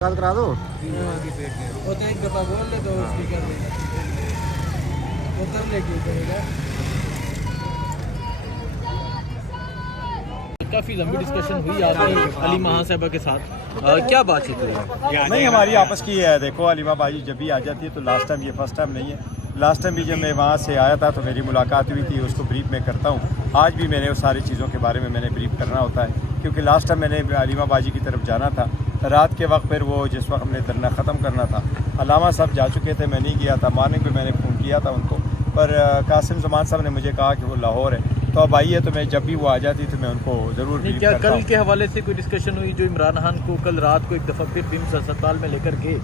बात करा दो। वो तो एक दफ़ा बोल ले तो स्पीकर में उतरने क्यों करेगा। काफ़ी लंबी डिस्कशन हुई आपकी हलीमा साहबा के साथ, क्या बातचीत हुई? नहीं, हमारी आपस की है। देखो, हलीमा बाजी जब भी आ जाती है तो लास्ट टाइम, ये फर्स्ट टाइम नहीं है। लास्ट टाइम भी जब मैं वहाँ से आया था तो मेरी मुलाकात हुई थी, उसको ब्रीफ में करता हूँ। आज भी मैंने उस सारी चीज़ों के बारे में मैंने ब्रीफ करना होता है, क्योंकि लास्ट टाइम मैंने हलीमा बाजी की तरफ जाना था रात के वक्त। फिर वो जिस वक्त हमने धरना ख़त्म करना था, अलामा साहब जा चुके थे, मैं नहीं गया था। मॉर्निंग पे मैंने फ़ोन किया था उनको, पर कासिम ज़मान साहब ने मुझे कहा कि वो लाहौर है, तो अब आई है तो मैं जब भी वो आ जाती तो मैं उनको ज़रूर ब्रीफ क्या करता कल हूँ। के हवाले से कोई डिस्कशन हुई जो इमरान खान को कल रात को एक दफ़ा फिर बिम्स अस्पताल में लेकर गए?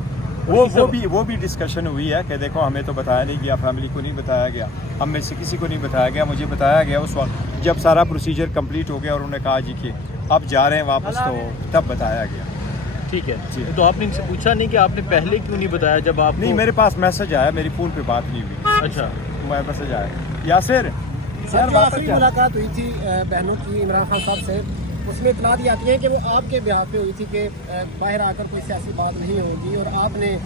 वो भी डिस्कशन हुई है कि देखो, हमें तो बताया नहीं गया, फैमिली को नहीं बताया गया, हम में से किसी को नहीं बताया गया। मुझे बताया गया उस वक्त जब सारा प्रोसीजर कंप्लीट हो गया और उन्होंने कहा जी कि अब जा रहे हैं वापस, तो तब बताया गया। ठीक है जी। तो आपने इनसे पूछा नहीं कि आपने पहले क्यों नहीं बताया जब आप? नहीं, मेरे पास मैसेज आया, मेरी फ़ोन पे बात नहीं हुई। अच्छा, मैसेज आया यासिर सर, जो आखिरी मुलाकात हुई थी बहनों की इमरान खान साहब से, उसमें इतला दी जाती है कि वो आपके ब्याह पे हुई थी कि बाहर आकर कोई सियासी बात नहीं होगी और आपने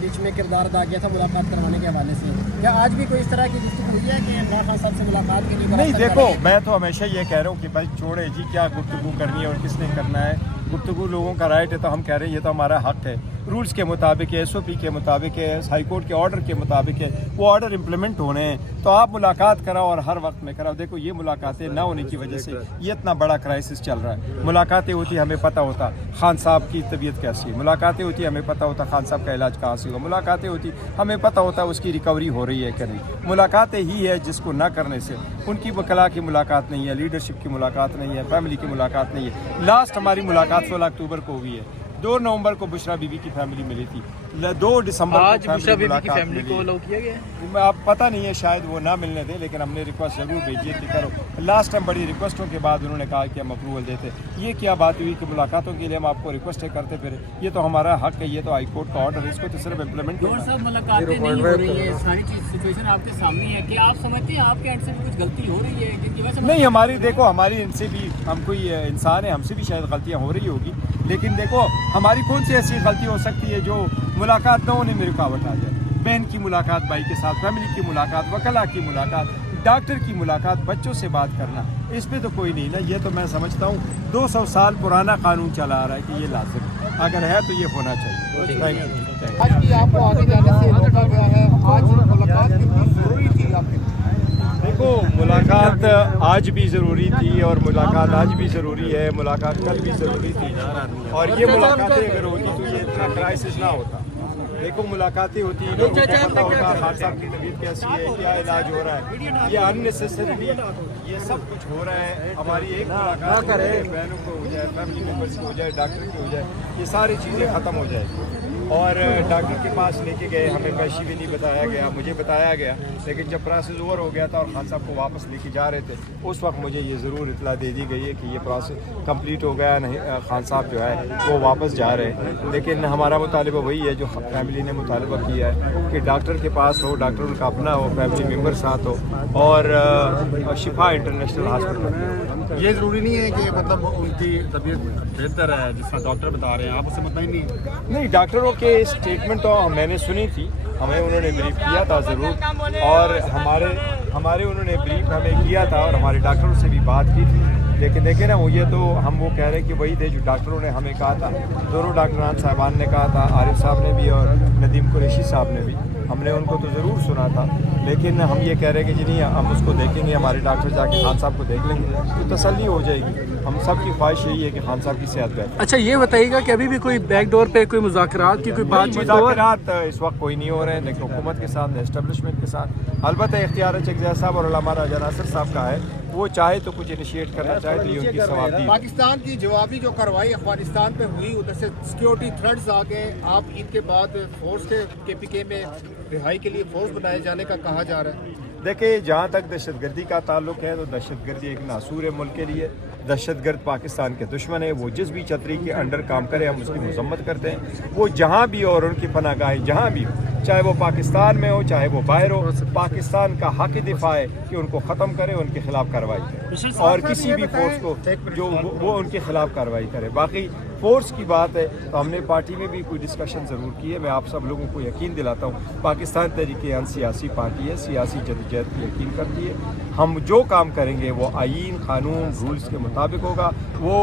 बीच में किरदार अदा किया था मुलाकात करवाने के हवाले से। क्या आज भी कोई इस तरह की गुफ्तगू हुई है कि इमरान खान साहब से मुलाकात के लिए? नहीं, देखो, मैं तो हमेशा ये कह रहा हूँ कि भाई छोड़े जी, क्या गुफ्तगू करनी है और किसने करना है। गुफ्तगू लोगों का राइट है, तो हम कह रहे हैं ये तो हमारा हक है। रूल्स के मुताबिक है, SOP के मुताबिक है, हाई कोर्ट के ऑर्डर के मुताबिक है, वो ऑर्डर इम्प्लीमेंट होने हैं, तो आप मुलाकात कराओ और हर वक्त में कराओ। देखो, ये मुलाकातें ना होने की वजह से ये इतना बड़ा क्राइसिस चल रहा है। मुलाकातें होती, हमें पता होता खान साहब की तबीयत कैसी है, मुलाकातें होती, हमें पता होता खान साहब का इलाज कहाँ से होगा, मुलाकातें होती, हमें पता होता उसकी रिकवरी हो रही है कि नहीं। मुलाकातें ही है जिसको ना करने से, उनकी वकला की मुलाकात नहीं है, लीडरशिप की मुलाकात नहीं है, फैमिली की मुलाकात नहीं है। लास्ट हमारी मुलाकात 16 अक्टूबर को हुई है। 2 नवंबर को बुशरा बीबी की फैमिली मिली थी, 2 दिसंबर आज को बुशरा बीबी की फैमिली मिली को है। अलाउ किया गया है? आप पता नहीं है, शायद वो ना मिलने दे, लेकिन हमने रिक्वेस्ट ज़रूर भेजी है कि करो। लास्ट टाइम बड़ी रिक्वेस्टों के बाद उन्होंने कहा कि हम अप्रूवल देते। ये क्या बात हुई कि मुलाकातों के लिए हम आपको रिक्वेस्ट करते फिर? ये तो हमारा हक है, ये तो हाई कोर्ट का ऑर्डर है, इसको तो सिर्फ इम्प्लीमेंट करना है। मुलाकातें नहीं हो रही है, सारी चीज सिचुएशन आपके सामने है कि आप समझते हैं आपके एंड से भी कुछ गलती हो रही है? क्योंकि वैसे नहीं, हमारी देखो, हमारी इनसे भी, हम कोई इंसान है, हमसे भी शायद गलतियाँ हो रही होगी, लेकिन देखो हमारी कौन सी ऐसी गलती हो सकती है जो मुलाकात न होने में रुकावट आ जाए। बहन की मुलाकात भाई के साथ, फैमिली की मुलाकात, वकला की मुलाकात, डॉक्टर की मुलाकात, बच्चों से बात करना, इस पे तो कोई नहीं ना। ये तो मैं समझता हूँ 200 साल पुराना कानून चला आ रहा है कि ये लाजिम है, अगर है तो ये होना चाहिए। Thank you. आज भी आपको आगे जाने से रोका गया है, आज मुलाकात कितनी जरूरी थी आपके? देखो, मुलाकात आज भी ज़रूरी थी और मुलाकात आज भी ज़रूरी है, मुलाकात कल भी ज़रूरी थी, और ये मुलाकातें अगर होती तो ये इतना क्राइसिस ना होता। देखो, मुलाकातें होती, लोगों को पता होता खान साहब की तबीयत कैसी है, क्या इलाज हो रहा है। ये अननेसेसरीली ये सब कुछ हो रहा है। हमारी एक मुलाकात हो जाए, बहनों को हो जाए, फैमिली मेम्बर्स की हो जाए, डॉक्टर की हो जाए, ये सारी चीज़ें ख़त्म हो जाएगी। और डॉक्टर के पास लेके गए, हमें कैशी भी नहीं बताया गया, मुझे बताया गया, लेकिन जब प्रोसेस ओवर हो गया था और खान साहब को वापस लेके जा रहे थे, उस वक्त मुझे ये ज़रूर इतला दे दी गई है कि ये प्रोसेस कंप्लीट हो गया नहीं, खान साहब जो है वो वापस जा रहे हैं। लेकिन हमारा मुतालिबा वही है जो फैमिली ने मुतालिबा किया है कि डॉक्टर के पास हो, डॉक्टर उनका अपना हो, फैमिली मेम्बर साथ हो, और शिफा इंटरनेशनल हॉस्पिटल। ये ज़रूरी नहीं है कि मतलब उनकी तबीयत बेहतर है जिस तरह डॉक्टर बता रहे हैं, आप उससे मतलब नहीं, डॉक्टरों के स्टेटमेंट तो मैंने सुनी थी, हमें उन्होंने ब्रीफ किया था ज़रूर, और हमारे उन्होंने ब्रीफ हमें किया था और हमारे डॉक्टरों से भी बात की थी। लेकिन देखें ना, वो ये तो हम वो कह रहे हैं कि वही थे जो डॉक्टरों ने हमें कहा था, दोनों डॉक्टरान साहबान ने कहा था, आरिफ साहब ने भी और नदीम कुरैशी साहब ने भी, हमने उनको तो ज़रूर सुना था। लेकिन हम ये कह रहे हैं कि जी नहीं, हम उसको देखेंगे, हमारे डॉक्टर जाके खान साहब को देख लेंगे तो तसल्ली हो जाएगी। हम सब की ख्वाहिश यही है कि खान साहब की सेहत बेहतर। अच्छा, ये बताइएगा कि अभी भी कोई बैकडोर पे कोई मुज़ाकरात की कोई बातचीत हो? मुज़ाकरात इस वक्त कोई नहीं हो रहे हैं, लेकिन हुकूमत के साथ, एस्टेब्लिशमेंट के साथ अलबत्ता इख्तियार चकज़ई साहब और अल्लामा राजा नासिर साहब का है, वो चाहे तो कुछ इनिशिएट करना चाहे तो ये उनकी सवाबदी। पाकिस्तान की जवाबी जो कार्रवाई अफगानिस्तान पे हुई, उधर से सिक्योरिटी थ्रेट्स आ गए। आप ईद के बाद फोर्स के KPK में रिहाई के लिए फोर्स बनाए जाने का कहा जा रहा है। देखिए, जहाँ तक दहशतगर्दी का ताल्लुक है तो दहशतगर्दी एक नासूर है मुल्क के लिए। दहशतगर्द पाकिस्तान के दुश्मन है, वो जिस भी छतरी के अंडर काम करे हम उसकी मजम्मत करते हैं। वो जहाँ भी हो और उनकी पनाहगाहें जहाँ भी हो, चाहे वो पाकिस्तान में हो चाहे वो बाहर हो, पाकिस्तान का हक दिफा है कि उनको ख़त्म करे, उनके खिलाफ कार्रवाई करे, और किसी भी फोर्स को जो वो उनके खिलाफ कार्रवाई करे। बाकी फोर्स की बात है तो हमने पार्टी में भी कोई डिस्कशन ज़रूर की है। मैं आप सब लोगों को यकीन दिलाता हूँ पाकिस्तान तहरीक सियासी पार्टी है, सियासी जदोजहद की यकीन करती है। हम जो काम करेंगे वो आईन कानून रूल्स के मुताबिक होगा, वो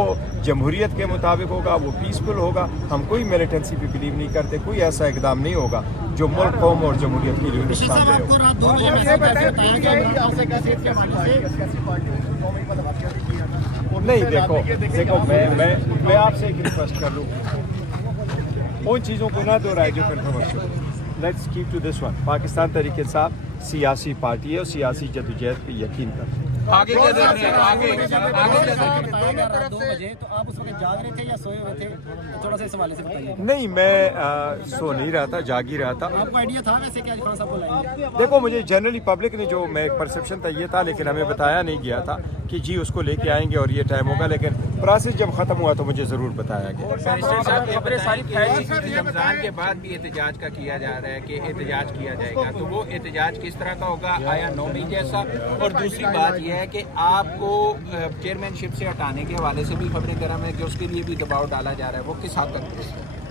जमहूरियत के मुताबिक होगा, वो पीसफुल होगा। हम कोई मिलिटेंसी पे बिलीव नहीं करते, कोई ऐसा इकदाम नहीं होगा जो मुल्क कौम और जमहूरियत के लिए नुकसान दे आपको होगा। रात 2 बजे मैसेज कैसे बताया कि इमरान से कैसे के नहीं देखो मैं आपसे एक रिक्वेस्ट कर लूँ, उन चीज़ों को ना दोहराए जो controversial. Let's keep to this one. Pakistan Tehreek Insaf सियासी पार्टी है और सियासी जदोजहद पे यकीन करती है। आगे क्या देख रहे हैं? आगे बताया गया रात 2 बजे, तो आप उस वक्त जाग रहे थे या सोए हुए थे? तो थोड़ा सा इस हवाले से बताइए। नहीं, मैं सो नहीं रहा था, जाग ही रहा था। आपको आइडिया था वैसे कि आज खान साहब को लाएंगे? देखो मुझे जनरली पब्लिक ने जो मैं परसेप्शन था ये था, लेकिन हमें बताया नहीं गया था कि जी उसको लेके आएंगे और ये टाइम होगा, लेकिन प्रोसेस जब खत्म हुआ तो मुझे ज़रूर बताया गया। बैरिस्टर साहब खबरें सारी फैली कि रमज़ान के बाद भी एहतजाज का किया जा रहा है कि एहतजाज किया जाएगा, तो वो एहतजाज किस तरह का होगा, आया नौमी जैसा? और दूसरी बात यह है कि आपको चेयरमैनशिप से हटाने के हवाले से भी खबरें गर्म है कि उसके लिए भी दबाव डाला जा रहा है, वो किस हद तक?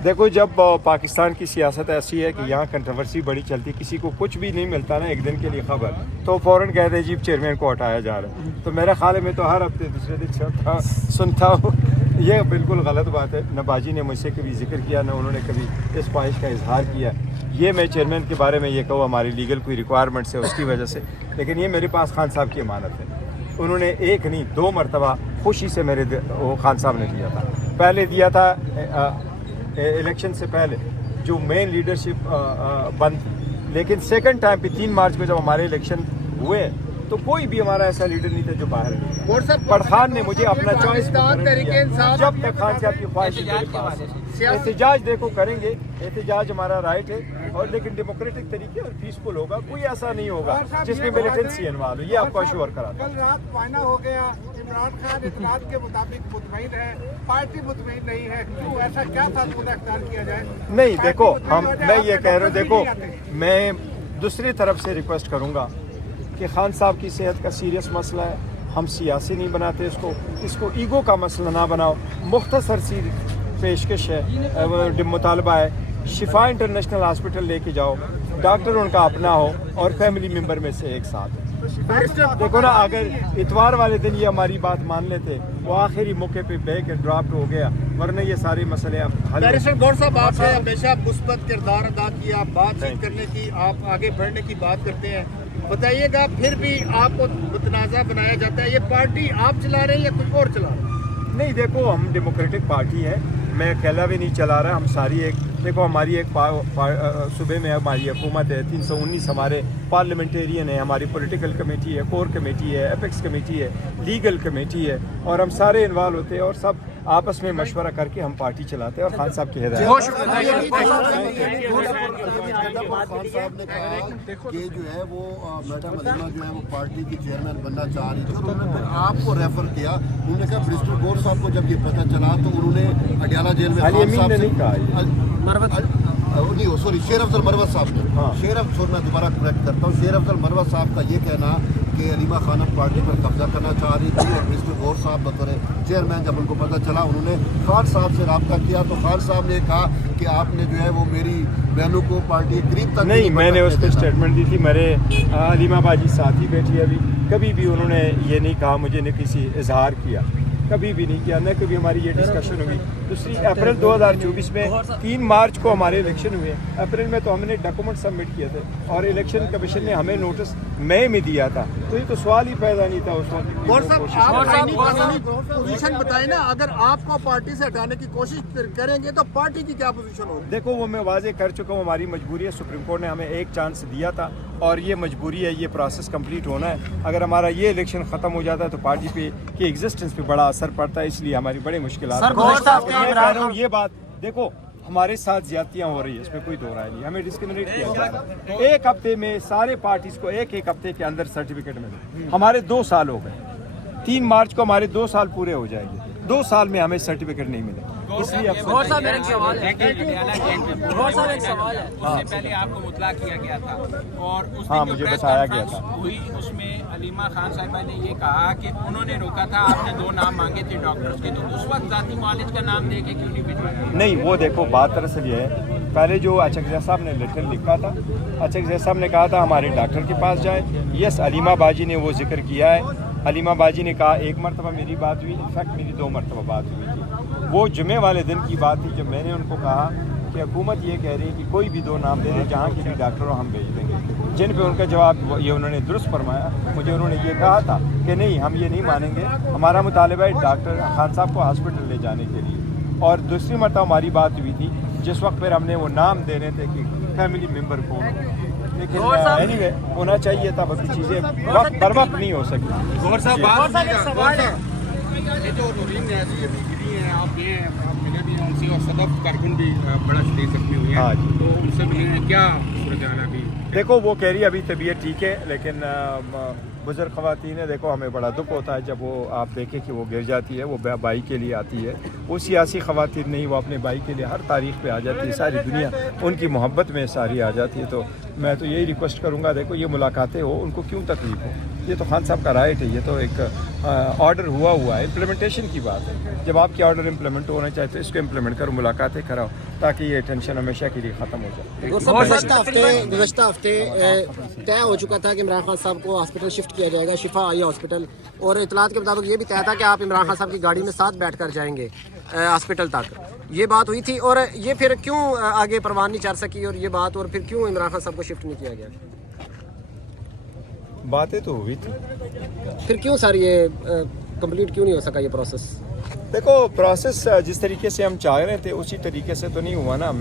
देखो जब पाकिस्तान की सियासत ऐसी है कि यहाँ कंट्रोवर्सी बड़ी चलती, किसी को कुछ भी नहीं मिलता ना एक दिन के लिए खबर, तो फ़ौरन कहते हैं जी चेयरमैन को हटाया जा रहा है। तो मेरे ख्याल में तो हर हफ्ते दूसरे दिन सुनता हूँ। ये बिल्कुल गलत बात है। न बाजी ने मुझसे कभी जिक्र किया, न उन्होंने कभी इस ख्वाहिश का इजहार किया। ये मैं चेयरमैन के बारे में ये कहूँ हमारी लीगल कोई रिक्वायरमेंट्स है उसकी वजह से, लेकिन ये मेरे पास खान साहब की अमानत है। उन्होंने एक नहीं 2 मरतबा खुशी से मेरे वो खान साहब ने दिया था। पहले दिया था इलेक्शन से पहले जो मेन लीडरशिप बंद थी, लेकिन सेकंड टाइम पे 3 मार्च को जब हमारे इलेक्शन हुए तो कोई भी हमारा ऐसा लीडर नहीं था जो बाहर नहीं। पठान ने मुझे अपना चॉइस जब तक खान साहब की ख्वाहिश एहतजाज देखो करेंगे, एहतजाज हमारा राइट है, और लेकिन डेमोक्रेटिक तरीके और पीसफुल होगा, कोई ऐसा नहीं होगा जिसमें मिलिटेंसी इन्वॉल्व हो। ये आपको अश्योर कराता हूं। कल रात फाइना हो गया, इमरान खान इत्तेहाद के मुताबिक मुतमईन है, पार्टी मुतमईन नहीं है, क्यों ऐसा क्या फार्मूला इख्तियार किया जाए? नहीं देखो मैं ये कह रहा हूँ, देखो मैं दूसरी तरफ से रिक्वेस्ट करूँगा कि खान साहब की सेहत का सीरियस मसला है, हम सियासी नहीं बनाते इसको ईगो का मसला ना बनाओ। मुख्तसर सी पेशकश है, मुतालबा है, शिफा इंटरनेशनल हॉस्पिटल लेके जाओ, डॉक्टर उनका अपना हो और फैमिली मेम्बर में से एक साथ है। देखो ना, अगर इतवार वाले दिन ये हमारी बात मान लेते, वो आखिरी मौके पे बैक ड्रॉप हो गया, वरना ये सारे मसले अब हल। बैरिस्टर गौर साहब, आपने हमेशा मुस्बत किरदार अदा किया, बातचीत करने की, आप आगे बढ़ने की बात करते हैं, बताइएगा फिर भी आपको मुतनाज़ा बनाया जाता है, ये पार्टी आप चला रहे हैं या कोई और चला रहा है? नहीं देखो, हम डेमोक्रेटिक पार्टी है, मैं अकेला भी नहीं चला रहा, हम सारी एक देखो हमारी एक सूबे में हमारी हुकूमत है, 319 हमारे पार्लियामेंटेरियन है, हमारी पॉलिटिकल कमेटी है, कोर कमेटी है, एपेक्स कमेटी है, लीगल कमेटी है, और हम सारे इन्वॉल्व होते हैं और सब आपस में मशवरा करके हम पार्टी चलाते हैं और खान साहब की हिदायत। खान साहब ने कहा कि जो है वो मैडम अलीमा जो है वो पार्टी की चेयरमैन बनना चाह रही थी, तो उन्होंने फिर आपको रेफर किया। उन्होंने कहा बैरिस्टर गौर साहब को जब ये पता चला तो उन्होंने अडियाला जेल में खान साहब से नहीं, सॉरी, शेर अफजल मरवत साहब ने शेर अफजल, मैं दोबारा करेक्ट करता हूँ, शेर अफजल मरवत साहब का ये कहना कि अलीमा खानम पार्टी पर कब्जा करना चाह रही थी, और बैरिस्टर गौर साहब बतौर चेयरमैन जब उनको पता चला उन्होंने खान साहब से रब्ता किया, तो खान साहब ने कहा कि आपने जो है वो मेरी बहनों को पार्टी करीब तक नहीं, मैंने उस पर स्टेटमेंट दी थी, मेरे अलीमा बाजी साथ ही बैठी अभी, कभी भी उन्होंने ये नहीं कहा, मुझे ने किसी इजहार किया, कभी भी नहीं किया, न कभी हमारी ये डिस्कशन हुई। दूसरी अप्रैल 2024 में 3 मार्च को हमारे इलेक्शन हुए, अप्रैल में तो हमने डॉक्यूमेंट सबमिट किए थे और इलेक्शन कमीशन ने हमें नोटिस मई में दिया था, तो ये तो सवाल ही पैदा नहीं था उस वक्त। पोजीशन बताए ना, अगर आपको पार्टी से हटाने की कोशिश करेंगे तो पार्टी की क्या पोजीशन होगी? देखो वो मैं वाजे कर चुका हूँ, हमारी मजबूरी है, सुप्रीम कोर्ट ने हमें एक चांस दिया था और ये मजबूरी है, ये प्रोसेस कंप्लीट होना है। अगर हमारा ये इलेक्शन ख़त्म हो जाता है तो पार्टी पे की एग्जिस्टेंस पे बड़ा असर पड़ता है, इसलिए हमारी बड़ी मुश्किलात है। मैं कह रहा हूँ ये बात, देखो हमारे साथ ज्यादतियाँ हो रही है, इसमें कोई दो राय नहीं, हमें डिस्क्रिमिनेट किया जा रहा है। एक हफ्ते में सारे पार्टीज को एक हफ्ते के अंदर सर्टिफिकेट मिले, हमारे 2 साल हो गए, 3 मार्च को हमारे 2 साल पूरे हो जाएंगे, 2 साल में हमें सर्टिफिकेट नहीं मिले। गौर साहब मेरा एक सवाल है। गौर साहब एक सवाल है, उससे पहले आपको मुतला किया गया था और उस दिन जो मुझे प्रेस बताया गया कॉन्फ्रेंस था। हुई उसमें अलीमा खान साहिबा ने ये कहा कि उन्होंने रोका था, आपने 2 नाम मांगे थे डॉक्टर्स के, तो उस वक्त जाती मालिज का नाम दे के क्यों नहीं भिजवाया? नहीं, वो देखो बात दरअसल ये है, पहले जो अचकज़ई साहब ने लेटर लिखा था, अचकज़ई साहब ने कहा था हमारे डॉक्टर के पास जाएं। यस, अलीमा बाजी ने वो जिक्र किया है। अलीमा बाजी ने कहा एक मरतबा मेरी बात हुई, इनफैक्ट मेरी 2 मरतबा बात हुई थी। वो जुमे वाले दिन की बात थी जब मैंने उनको कहा कि हुकूमत ये कह रही है कि कोई भी 2 नाम दे दे, जहाँ के भी डॉक्टर हो हम भेज देंगे। जिन पे उनका जवाब ये उन्होंने दुरुस्त फरमाया, मुझे उन्होंने ये कहा था कि नहीं, हम ये नहीं मानेंगे, हमारा मुतालबा है डॉक्टर खान साहब को हॉस्पिटल ले जाने के लिए। और दूसरी मरतबा हमारी बात हुई थी जिस वक्त फिर हमने वो नाम देने थे कि फैमिली मेम्बर को, लेकिन एनीवे होना चाहिए था, बाकी चीज़ें बर वक्त नहीं हो सकी। गौर साहब ये जो रोरीन न्याजी अभी गिरी हैं, आप गए हैं, आप मिले भी हैं उनसे और सदफ कारकुन भी बड़ा शदीद जख्मी हुई हैं, हाँ जी। तो उनसे मिले हैं, क्या सूरत हाल है अभी? देखो वो कह रही है अभी तबीयत ठीक है, लेकिन बुजुर्ग ख़वातीन है, देखो हमें बड़ा दुख होता है जब वो आप देखें कि वो गिर जाती है, वो भाई के लिए आती है। वो सियासी ख़वातीन नहीं, वो अपने भाई के लिए हर तारीख पे आ जाती है, सारी दुनिया उनकी मोहब्बत में सारी आ जाती है। तो मैं तो यही रिक्वेस्ट करूँगा, देखो ये मुलाकातें हो, उनको क्यों तकलीफ हो, ये तो खान साहब का राइट है, ये तो एक ऑर्डर हुआ है, इम्प्लीमेंटेशन की बात है। जब आपके ऑर्डर इम्प्लीमेंट होना चाहिए तो इसको इम्प्लीमेंट करो, मुलाकातें कराओ, ताकि ये टेंशन हमेशा के लिए ख़त्म हो जाए। गुज़श्ता हफ्ते तय हो चुका था कि इमरान खान साहब को हॉस्पिटल शिफ्ट किया जाएगा, शिफा आई हॉस्पिटल, और इतलात के मुताबिक ये भी तय था कि आप इमरान खान साहब की गाड़ी में साथ बैठ कर जाएंगे हॉस्पिटल तक। ये बात हुई थी, और ये फिर क्यों आगे परवान नहीं चढ़ सकी और ये बात, और फिर क्यों इमरान खान साहब को शिफ्ट नहीं किया गया? बातें तो हुई थी, फिर क्यों सर ये कंप्लीट क्यों नहीं हो सका ये प्रोसेस? देखो प्रोसेस जिस तरीके से हम चाह रहे थे उसी तरीके से तो नहीं हुआ ना।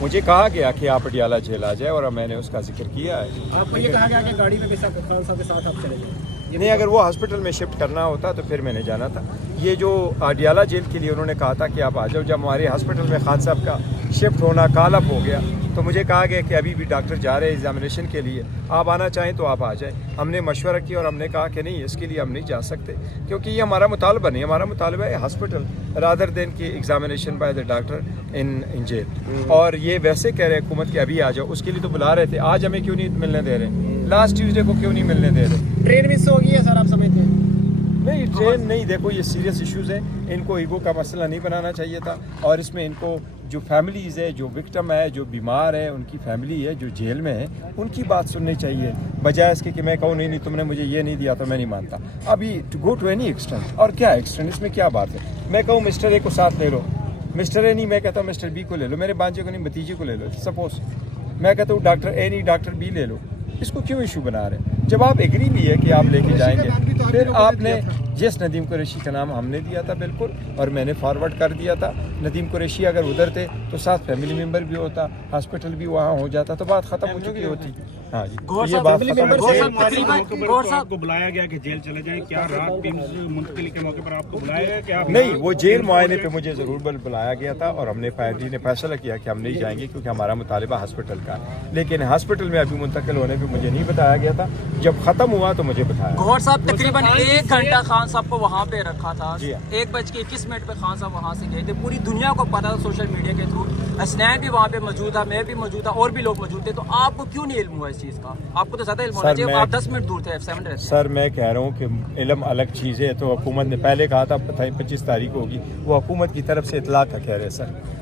मुझे कहा गया कि आप पटियाला जेल आ जाए और मैंने उसका जिक्र किया है। आपको ये कहा गया कि गाड़ी में खान साहब के साथ आप चले जाए? नहीं, अगर वो हॉस्पिटल में शिफ्ट करना होता तो फिर मैंने जाना था। ये जो अडियाला जेल के लिए उन्होंने कहा था कि आप आ जाओ, जब हमारे हॉस्पिटल में खान साहब का शिफ्ट होना कालब हो गया तो मुझे कहा गया कि अभी भी डॉक्टर जा रहे हैं एग्जामिनेशन के लिए, आप आना चाहें तो आप आ जाएं। हमने मशवरा किया और हमने कहा कि नहीं, इसके लिए हम नहीं जा सकते, क्योंकि ये हमारा मुतालबा नहीं, हमारा मुतालबा है हॉस्पिटल रादर देन की examination by the doctor in jail. और ये वैसे कह रहे हैं हुकूमत कि अभी आ जाओ, उसके लिए तो बुला रहे थे, आज हमें क्यों नहीं मिलने दे रहे, लास्ट ट्यूसडे को क्यों नहीं मिलने दे रहे? ट्रेन मिस हो गई है सर, आप समझते हैं? नहीं, ट्रेन नहीं, देखो ये सीरियस इश्यूज़ हैं, इनको ईगो का मसला नहीं बनाना चाहिए था। और इसमें इनको जो फैमिलीज़ है, जो विक्टिम है, जो बीमार है, उनकी फैमिली है जो जेल में है, उनकी बात सुननी चाहिए, बजाय इसके कि मैं कहूँ नहीं तुमने मुझे ये नहीं दिया तो मैं नहीं मानता। अभी to go to any extent, और क्या एक्सटेंट, इसमें क्या बात है? मैं कहूँ मिस्टर ए को साथ ले लो, मिस्टर ए नहीं, मैं कहता हूँ मिस्टर बी को ले लो, मेरे बांजे को नहीं भतीजे को ले लो। सपोज मैं कहता हूँ डॉक्टर ए नहीं डॉक्टर बी ले लो, इसको क्यों इशू बना रहे हैं? जब आप एग्री भी है कि आप लेके जाएंगे, फिर आपने जिस नदीम कुरैशी का नाम हमने दिया था बिल्कुल, और मैंने फॉरवर्ड कर दिया था, नदीम कुरैशी अगर उधर थे तो साथ फैमिली मेम्बर भी होता, हॉस्पिटल भी वहाँ हो जाता, तो बात खत्म हो चुकी होती। हाँ जी, ये बात खत्म आपको बुलाया गया कि जेल चले जाएं, क्या रात मुंतकिली के मौके पर आपको बुलाया गया? क्या नहीं, वो जेल मुआयने पे मुझे ज़रूर बुलाया गया था और हमने फैमिली ने फैसला किया कि हम नहीं जाएंगे क्योंकि हमारा मुतालिबा हॉस्पिटल का है। लेकिन हॉस्पिटल में अभी मुंतकिल होने पे मुझे नहीं बताया गया था, जब ख़त्म हुआ तो मुझे बताया। गौहर साहब तकरीबन 1 घंटा खान साहब को वहाँ पे रखा था, जी 1:21 पे खान साहब वहाँ से गए थे, पूरी दुनिया को पता था सोशल मीडिया के थ्रू, हसनैन भी वहाँ पे मौजूद था, मैं भी मौजूद था, और भी लोग मौजूद थे, तो आपको क्यों नहीं इल्म हुआ इस चीज़ का? आपको तो ज़्यादा इल्म होना चाहिए, आप 10 मिनट दूर थे, F7 रहते हैं। सर मैं कह रहा हूँ कि इल्म अलग चीज़ है, तो हुकूमत ने पहले कहा था 25 तारीख होगी, वो हुकूमत की तरफ से इतला था, कह रहे सर।